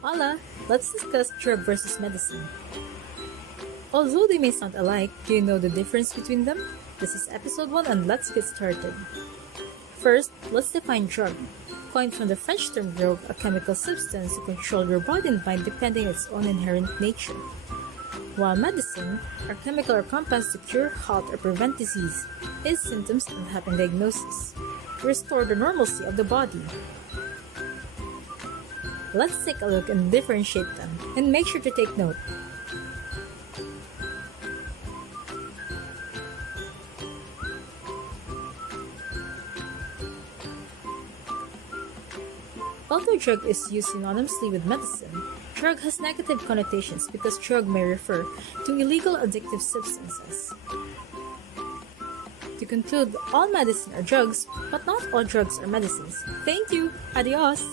Hola, let's discuss drug versus medicine. Although they may sound alike, do you know the difference between them? This is episode 1 and let's get started. First, let's define drug. Coined from the French term drogue, a chemical substance to control your body and mind depending on its own inherent nature. While medicine, are chemical or compounds to cure, halt, or prevent disease, ease symptoms, and help in diagnosis, to restore the normalcy of the body. Let's take a look and differentiate them, and make sure to take note. Although drug is used synonymously with medicine, drug has negative connotations because drug may refer to illegal addictive substances. To conclude, all medicine are drugs, but not all drugs are medicines. Thank you! Adios!